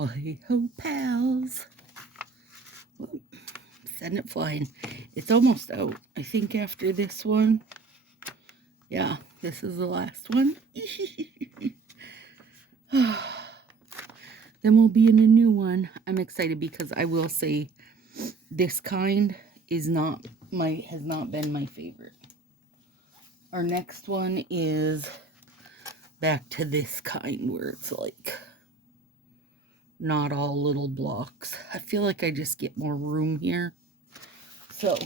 Well, hey ho, pals. Whoop, send it flying. It's almost out. I think after this one, yeah, this is the last one. Then we'll be in a new one. I'm excited because I will say this kind has not been my favorite. Our next one is back to this kind where it's like not all little blocks. I feel like I just get more room here. So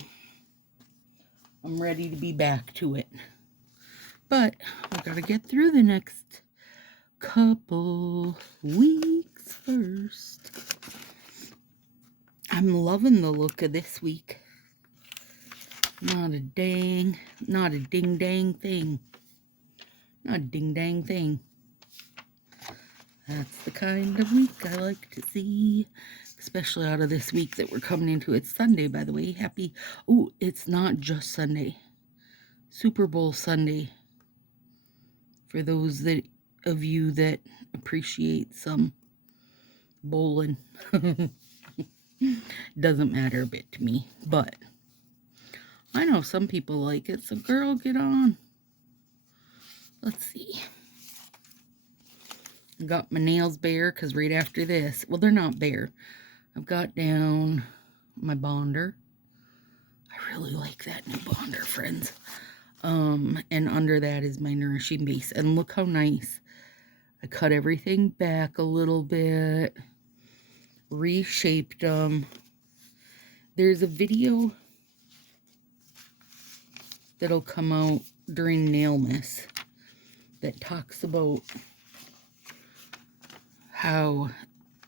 I'm ready to be back to it. But I gotta get through the next couple weeks first. I'm loving the look of this week. Not a ding dang thing. Not a ding dang thing. That's the kind of week I like to see. Especially out of this week that we're coming into. It's Sunday, by the way. Oh, it's not just Sunday. Super Bowl Sunday. For those of you that appreciate some bowling. Doesn't matter a bit to me, but I know some people like it, so girl, get on. Let's see. I got my nails bare because right after this, well, they're not bare. I've got down my bonder. I really like that new bonder, friends. And under that is my nourishing base. And look how nice. I cut everything back a little bit. Reshaped them. There's a video that'll come out during Nailmas that talks about how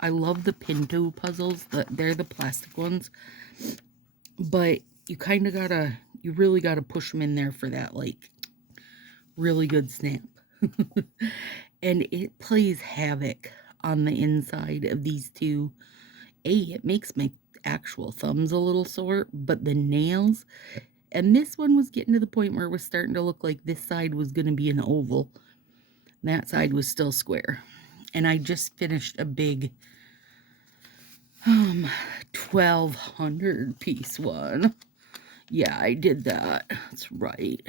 I love the Pinto puzzles. They're the plastic ones. But you kind of you really gotta push them in there for that, like, really good snap. And it plays havoc on the inside of these two. It makes my actual thumbs a little sore, but the nails, and this one was getting to the point where it was starting to look like this side was going to be an oval. And that side was still square. And I just finished a big 1,200 piece one. Yeah, I did that. That's right.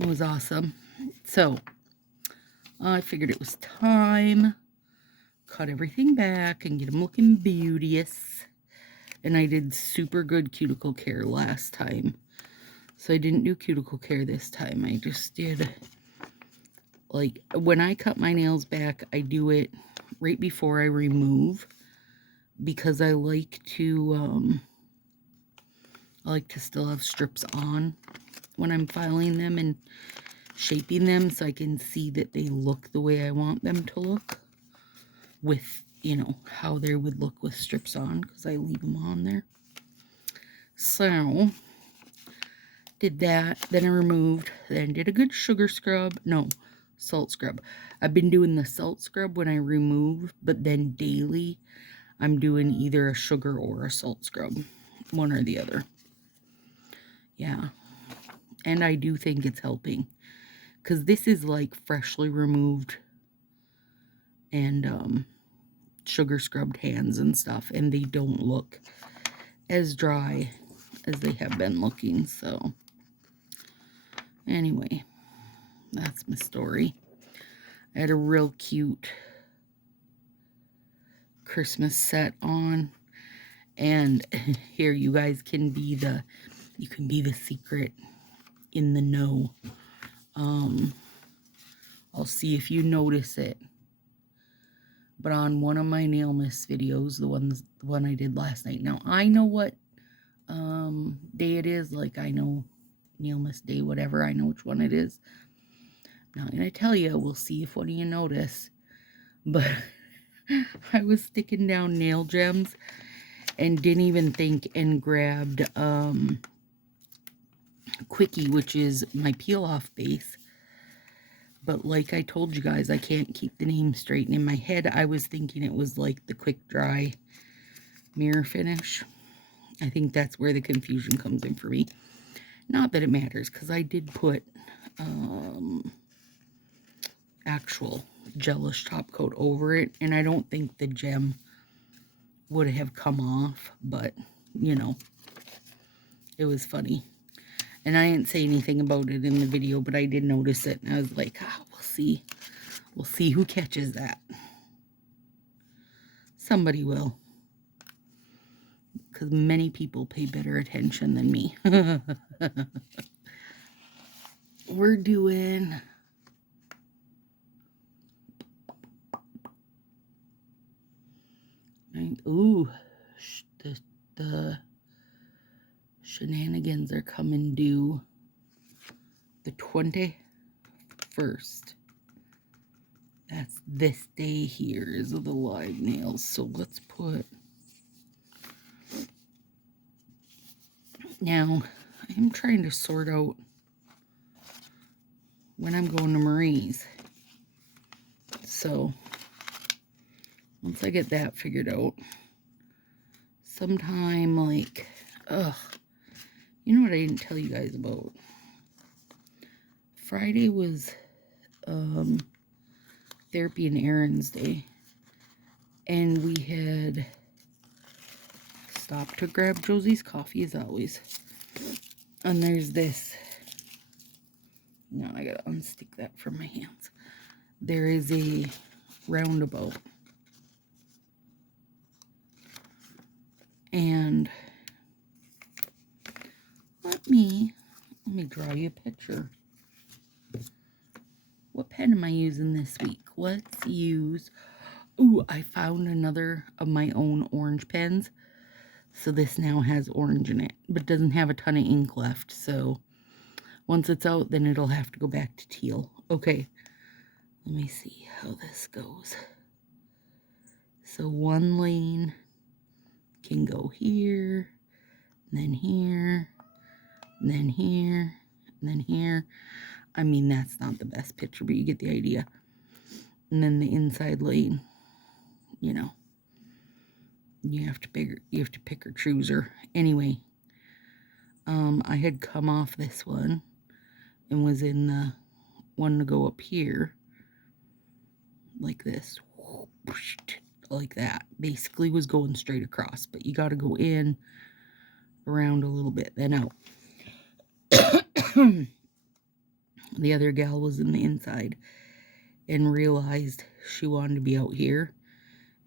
It was awesome. So, I figured it was time. Cut everything back and get them looking beauteous. And I did super good cuticle care last time. So I didn't do cuticle care this time. I just did, like, when I cut my nails back, I do it right before I remove. Because I like to still have strips on when I'm filing them and shaping them so I can see that they look the way I want them to look with, you know, how they would look with strips on, because I leave them on there. So, did that, then I removed, then did a good sugar scrub, no, salt scrub. I've been doing the salt scrub when I remove, but then daily I'm doing either a sugar or a salt scrub, one or the other. Yeah, and I do think it's helping, because this is like freshly removed and sugar scrubbed hands and stuff, and they don't look as dry as they have been looking. So anyway, that's my story. I had a real cute Christmas set on, and here you guys can be the secret in the know. I'll see if you notice it. But on one of my Nailmas videos, the one I did last night. Now, I know what day it is. Like, I know Nailmas Day, whatever. I know which one it is. I'm not going to tell you. We'll see if one of you notice. But I was sticking down nail gems and didn't even think and grabbed Quickie, which is my peel-off base. But like I told you guys, I can't keep the name straight. And in my head, I was thinking it was like the Quick Dry mirror finish. I think that's where the confusion comes in for me. Not that it matters, because I did put actual gelish top coat over it, and I don't think the gem would have come off, but, you know, it was funny. And I didn't say anything about it in the video, but I did notice it, and I was like, we'll see. We'll see who catches that. Somebody will. Because many people pay better attention than me. We're doing... Ooh, the shenanigans are coming due the 21st. That's this day here is the live nails. So let's put... Now, I'm trying to sort out when I'm going to Marie's. So, once I get that figured out, sometime like, you know what I didn't tell you guys about? Friday was therapy and errands day, and we had stopped to grab Josie's coffee as always. And there's this. Now I gotta unstick that from my hands. There is a roundabout. And let me draw you a picture. What pen am I using this week? Let's use... Ooh, I found another of my own orange pens. So this now has orange in it, but doesn't have a ton of ink left. So once it's out, then it'll have to go back to teal. Okay, let me see how this goes. So one lane can go here, then here, then here, then here. I mean, that's not the best picture, but you get the idea. And then the inside lane, you know. You have to pick or choose her. Anyway, I had come off this one and was in the one to go up here, like this, like that. Basically was going straight across, but you got to go in, around a little bit, then out. The other gal was in the inside and realized she wanted to be out here,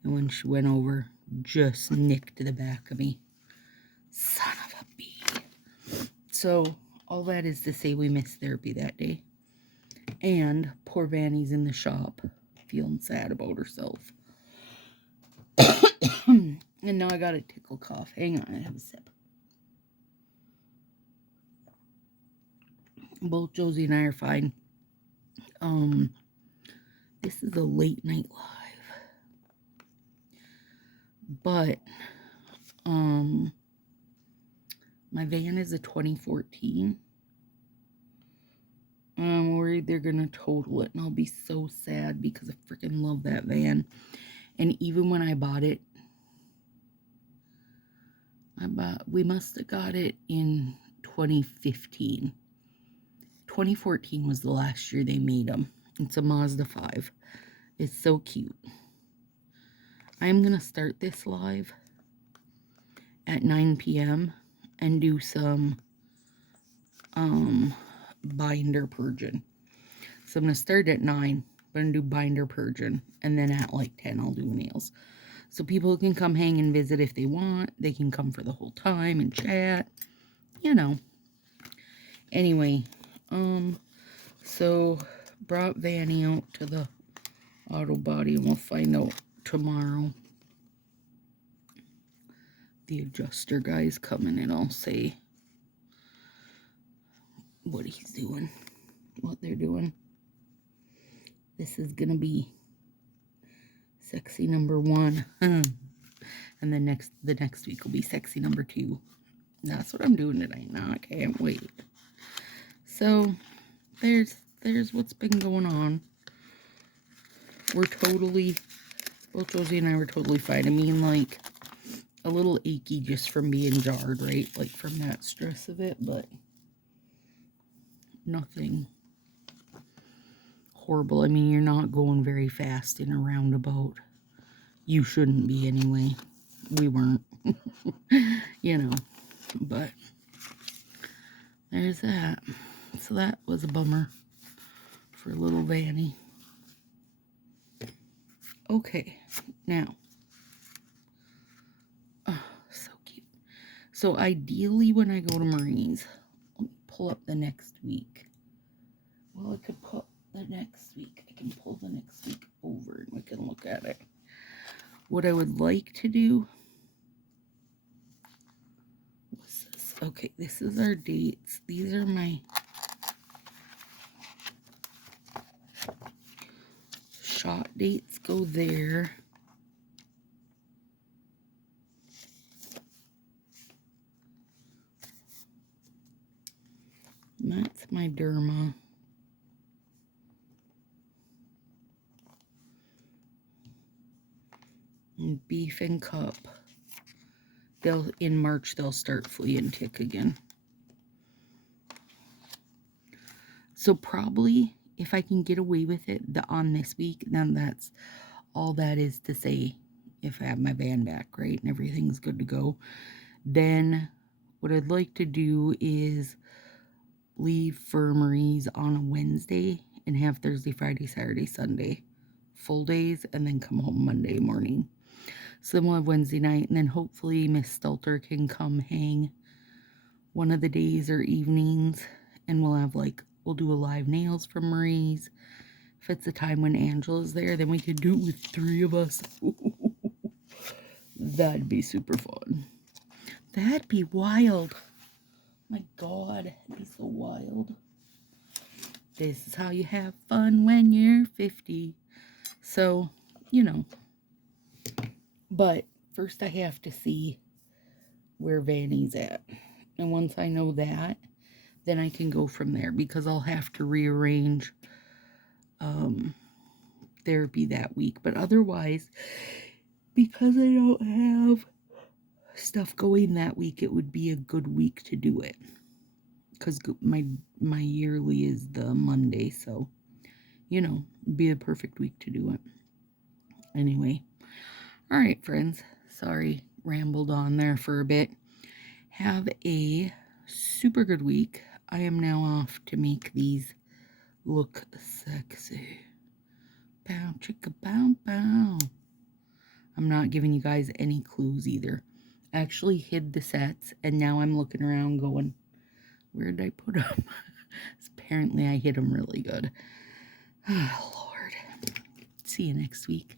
and when she went over, just nicked the back of me. Son of a bee. So, all that is to say we missed therapy that day. And poor Vanny's in the shop, feeling sad about herself. And now I got a tickle cough. Hang on, I have a sip. Both Josie and I are fine. This is a late night live. But, my van is a 2014. I'm worried they're gonna total it, and I'll be so sad because I freaking love that van. And even when I bought it, we must have got it in 2015. 2014 was the last year they made them. It's a Mazda 5. It's so cute. I'm gonna start this live at 9 p.m. and do some binder purging. So I'm gonna start at 9. I'm gonna do binder purging, and then at like 10 I'll do nails. So people can come hang and visit if they want. They can come for the whole time and chat, you know. Anyway, so brought Vanny out to the auto body, and we'll find out tomorrow. The adjuster guy's coming, and I'll say what he's doing, what they're doing. This is gonna be sexy number 1, and the next week will be sexy number 2. That's what I'm doing tonight. Now I can't wait. So there's what's been going on. We're totally, both Josie and I were totally fine. I mean, like, a little achy just from being jarred, right? Like, from that stress of it, but nothing horrible. I mean, you're not going very fast in a roundabout. You shouldn't be anyway. We weren't. You know, but there's that. So that was a bummer for little Vanny. Okay, now, oh, so cute. So ideally when I go to Marie's, let me pull up the next week. Well, I could put the next week. I can pull the next week over and we can look at it. What I would like to do, what's this? Okay, this is our dates. These are my shot dates, go there. And that's my derma. And beef and cup. In March they'll start flea and tick again. So probably if I can get away with it on this week, then that's all that is to say. If I have my van back, right, and everything's good to go, then what I'd like to do is leave for Marie's on a Wednesday and have Thursday, Friday, Saturday, Sunday full days, and then come home Monday morning. So then we'll have Wednesday night, and then hopefully Miss Stelter can come hang one of the days or evenings, and we'll do a live nails from Marie's. If it's a time when Angela's there, then we could do it with 3 of us. That'd be super fun. That'd be wild. My God, it'd be so wild. This is how you have fun when you're 50. So, you know. But first I have to see where Vanny's at. And once I know that, then I can go from there, because I'll have to rearrange therapy that week. But otherwise, because I don't have stuff going that week, it would be a good week to do it. Because my yearly is the Monday, so, you know, it'd be a perfect week to do it. Anyway, all right, friends. Sorry, rambled on there for a bit. Have a super good week. I am now off to make these look sexy. Bow, chicka, bow, bow. I'm not giving you guys any clues either. I actually hid the sets, and now I'm looking around going, where did I put them? Apparently I hit them really good. Oh, Lord. See you next week.